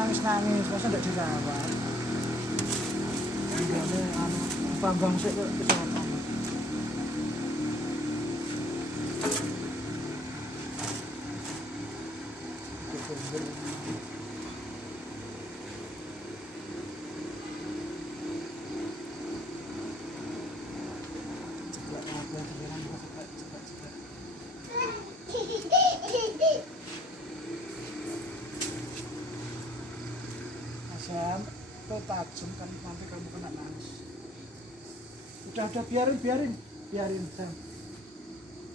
nangis-nangis, masa ndak dirawat. Anggone anu Bambang sik kok kesono. Sam, itu tajam kan nanti kamu kena nangis. Udah biarin Sam.